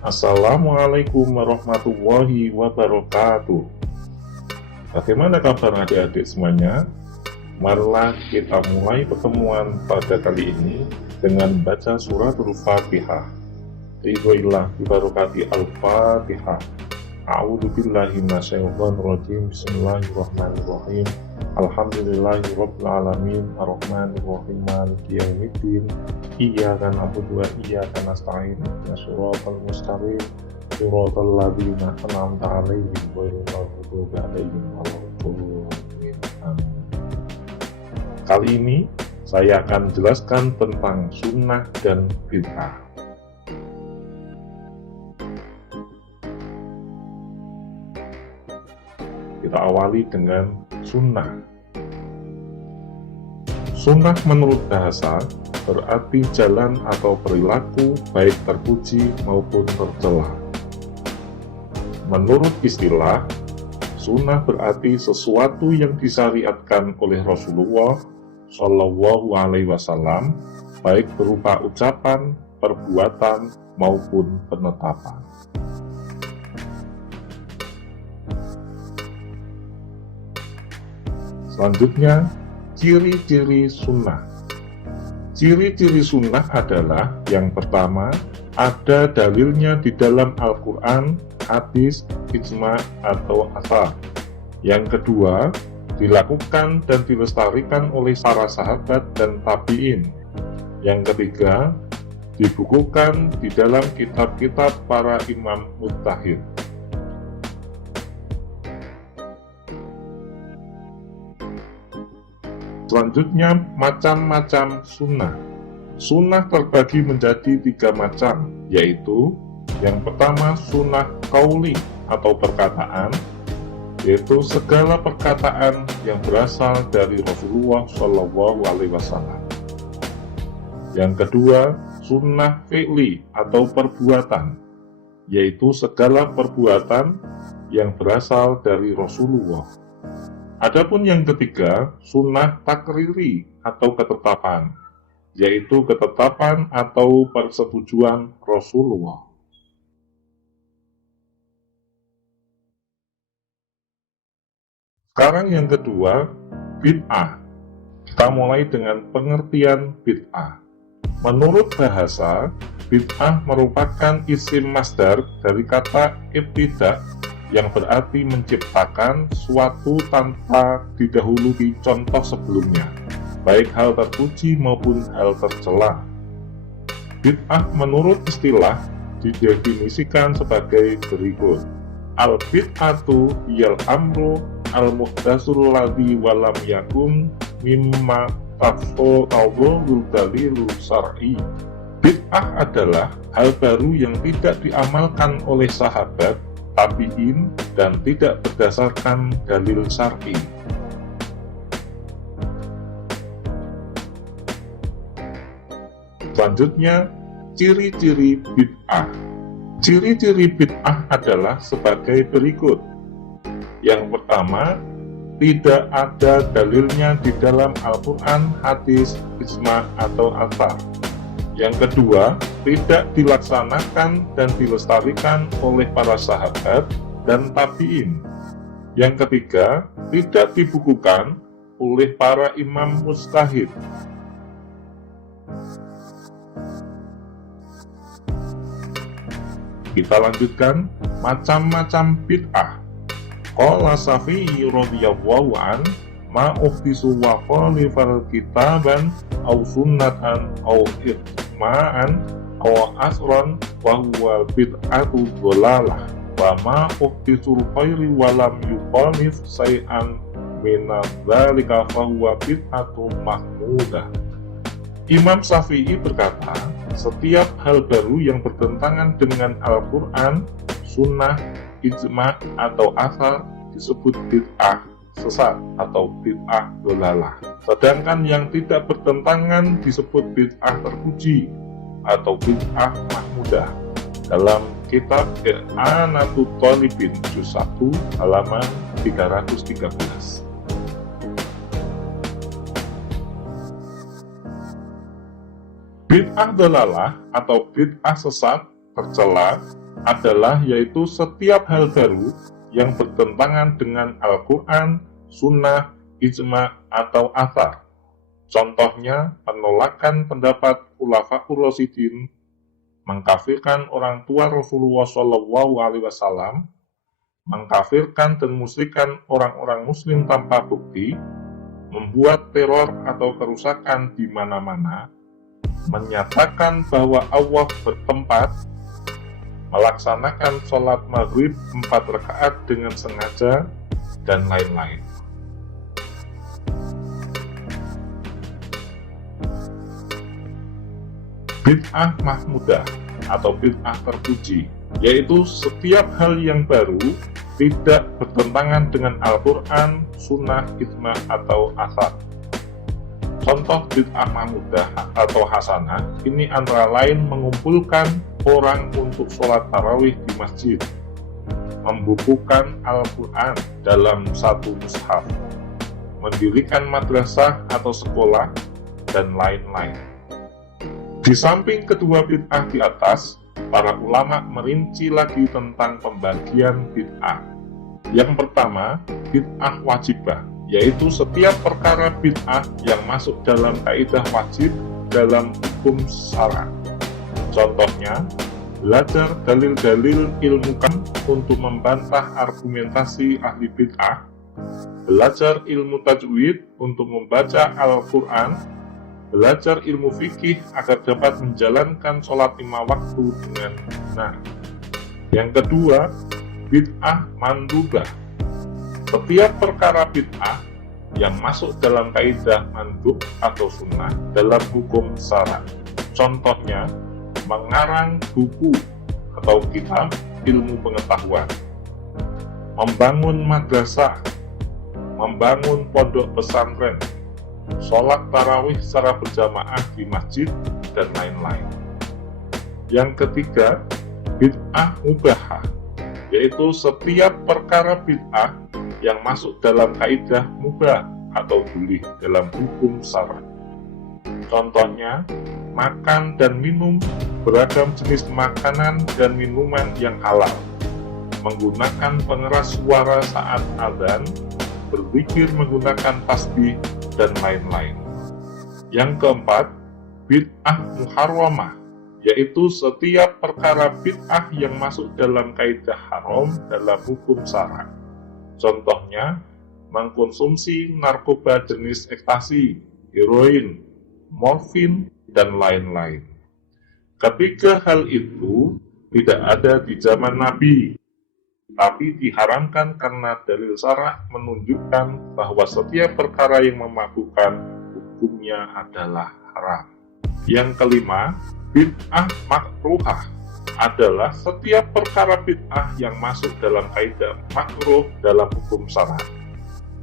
Assalamualaikum warahmatullahi wabarakatuh. Bagaimana kabar adik-adik semuanya? Marilah kita mulai pertemuan pada kali ini dengan baca suratul Fatihah. Ridhoillah bibarokati al-Fatihah. A'udzubillahi minasyaitonirrajim. Bismillahirrahmanirrahim. Alhamdulillahirabbil alamin arrahmanirrahim maliki yaumiddin. Iyyaka na'budu wa iyyaka nasta'in. Shiratal mustaqim. Shiratal ladzina an'amta 'alaihim ghairil maghdubi 'alaihim waladdallin. Kali ini saya akan jelaskan tentang sunnah dan bid'ah. Kita awali dengan sunnah. Sunnah menurut bahasa berarti jalan atau perilaku baik terpuji maupun tercela. Menurut istilah, sunnah berarti sesuatu yang disyariatkan oleh Rasulullah Shallallahu Alaihi Wasallam, baik berupa ucapan, perbuatan maupun penetapan. Selanjutnya, ciri-ciri sunnah. Ciri-ciri sunnah adalah yang pertama, ada dalilnya di dalam Al-Quran, hadis, ijma, atau athar. Yang kedua, dilakukan dan dilestarikan oleh para sahabat dan tabi'in. Yang ketiga, dibukukan di dalam kitab-kitab para imam mujtahid. Selanjutnya, macam-macam sunnah. Sunnah terbagi menjadi 3 macam, yaitu yang pertama sunnah qauli atau perkataan, yaitu segala perkataan yang berasal dari Rasulullah Shallallahu Alaihi Wasallam. Yang kedua, sunnah fi'li atau perbuatan, yaitu segala perbuatan yang berasal dari Rasulullah. Adapun yang ketiga, sunnah takriri atau ketetapan, yaitu ketetapan atau persetujuan Rasulullah. Sekarang yang kedua, bid'ah. Kita mulai dengan pengertian bid'ah. Menurut bahasa, bid'ah merupakan isim masdar dari kata ibtida' yang berarti menciptakan suatu tanpa didahului contoh sebelumnya, baik hal terpuji maupun hal tercela. Bid'ah menurut istilah didefinisikan sebagai berikut. Al-bid'atu yal amru al-muhdatsul ladzi walam yakum mimma tafsawul dalilul syar'i. Bid'ah adalah hal baru yang tidak diamalkan oleh sahabat, tabi'in, dan tidak berdasarkan dalil syar'i. Selanjutnya, ciri-ciri bid'ah. Ciri-ciri bid'ah adalah sebagai berikut. Yang pertama, tidak ada dalilnya di dalam Al-Quran, hadis, ijma, atau athar. Yang kedua, tidak dilaksanakan dan dilestarikan oleh para sahabat dan tabi'in. Yang ketiga, tidak dibukukan oleh para imam mujtahid. Kita lanjutkan, macam-macam bid'ah. Qala Syafi'i radhiyallahu an, ma uhdisu wa khalifal kitaban au sunnatan au ijma'an au asran wa huwa bid'atu dhalalah wa ma uhdisul khairi wa lam yukhalif syai'an min dzalika fa huwa bid'atu mahmudah. Imam Syafi'i berkata, setiap hal baru yang bertentangan dengan Al-Quran, sunnah, ijma' atau athar disebut bid'ah sesat atau bid'ah dhalalah. Sedangkan yang tidak bertentangan disebut bid'ah terpuji atau bid'ah mahmudah. Dalam kitab I'anatut Thalibin juz 1 halaman 313. Bid'ah dhalalah atau bid'ah sesat, tercela, adalah yaitu setiap hal baru yang bertentangan dengan Al-Quran, Sunnah, Ijma, atau Athar. Contohnya, penolakan pendapat Khulafaur Rasyidin, mengkafirkan orang tua Rasulullah SAW, mengkafirkan dan musyrikan orang-orang Muslim tanpa bukti, membuat teror atau kerusakan di mana-mana, menyatakan bahwa Allah bertempat, melaksanakan sholat maghrib 4 rakaat dengan sengaja, dan lain-lain. Bid'ah mahmudah atau bid'ah terpuji, yaitu setiap hal yang baru tidak bertentangan dengan Al-Quran, Sunnah, Ijma, atau Athar. Contoh bid'ah mahmudah atau hasanah ini antara lain mengumpulkan orang untuk sholat tarawih di masjid, membukukan Al-Quran dalam satu mushaf, mendirikan madrasah atau sekolah, dan lain-lain. Di samping kedua bid'ah di atas, para ulama merinci lagi tentang pembagian bid'ah. Yang pertama, bid'ah wajibah, yaitu setiap perkara bid'ah yang masuk dalam kaidah wajib dalam hukum syara. Contohnya, belajar dalil-dalil ilmu kalam untuk membantah argumentasi ahli bid'ah, belajar ilmu tajwid untuk membaca Al-Quran, belajar ilmu fikih agar dapat menjalankan sholat 5 waktu dengan benar. Yang kedua, bid'ah mandubah. Setiap perkara bid'ah yang masuk dalam kaidah mandub atau sunnah dalam hukum syara. Contohnya, mengarang buku atau kitab ilmu pengetahuan, membangun madrasah, membangun pondok pesantren, sholat tarawih secara berjamaah di masjid, dan lain-lain. Yang ketiga, bid'ah mubahah, yaitu setiap perkara bid'ah yang masuk dalam kaidah mubah atau boleh dalam hukum syara. Contohnya, makan dan minum beragam jenis makanan dan minuman yang halal, menggunakan pengeras suara saat adzan, berzikir menggunakan tasbih, dan lain-lain. Yang keempat, bid'ah muharramah, yaitu setiap perkara bid'ah yang masuk dalam kaidah haram dalam hukum syara. Contohnya, mengkonsumsi narkoba jenis ekstasi, heroin, morfin, dan lain-lain. Ketiga hal itu tidak ada di zaman Nabi, tapi diharamkan karena dalil syara' menunjukkan bahwa setiap perkara yang memabukkan hukumnya adalah haram. Yang kelima, bid'ah makruhah adalah setiap perkara bid'ah yang masuk dalam kaidah makruh dalam hukum syara'.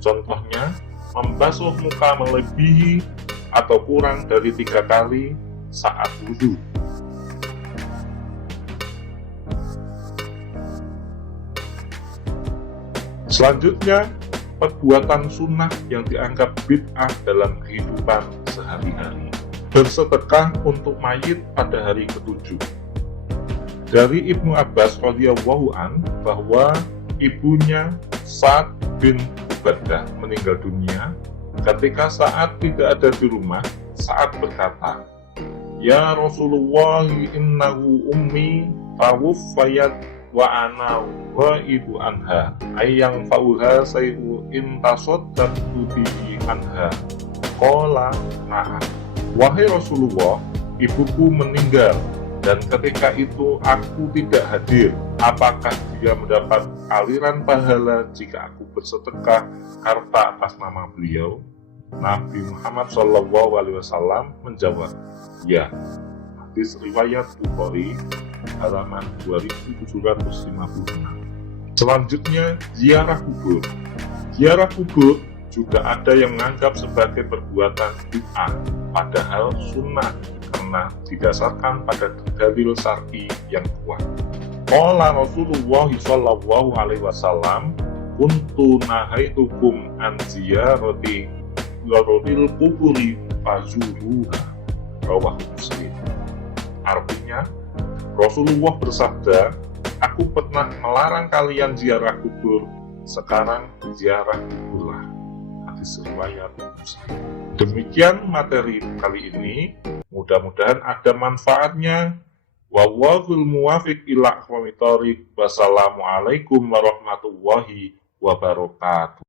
Contohnya, membasuh muka melebihi atau kurang dari 3 kali saat wudhu. Selanjutnya, perbuatan sunnah yang dianggap bid'ah dalam kehidupan sehari-hari. Bersedekah untuk mayit pada hari ke-7. Dari Ibnu Abbas radhiyallahu an bahwa ibunya Sa'ad bin Ubadah meninggal dunia. Ketika Sa'ad tidak ada di rumah, Sa'ad berkata, "Ya Rasulullah, innahu ummi tawuffayat wa ana ghaibu anha ayyang fauha say'u intasaddaqtu bihi anha." Qala na'am. Wahai Rasulullah, ibuku meninggal dan ketika itu aku tidak hadir. Apakah dia mendapat aliran pahala jika aku bersedekah harta atas nama beliau? Nabi Muhammad SAW menjawab, "Ya." Hadis riwayat Bukhari, halaman 2756. Selanjutnya, ziarah kubur. Ziarah kubur juga ada yang menganggap sebagai perbuatan bid'ah, padahal sunnah karena didasarkan pada dalil syar'i yang kuat. Qala Rasulullah sallallahu alaihi wasallam, "Kuntu nahaitukum an ziyarati gharadil kuburi fazuruha." Rawahu Muslim. Artinya, Rasulullah bersabda, aku pernah melarang kalian ziarah kubur, sekarang ziarah kuburlah. Hadis riwayat Muslim. Demikian materi kali ini, mudah-mudahan ada manfaatnya. Wallahul muwafiq ila aqwamit thoriq. Wassalamualaikum warahmatullahi wabarakatuh.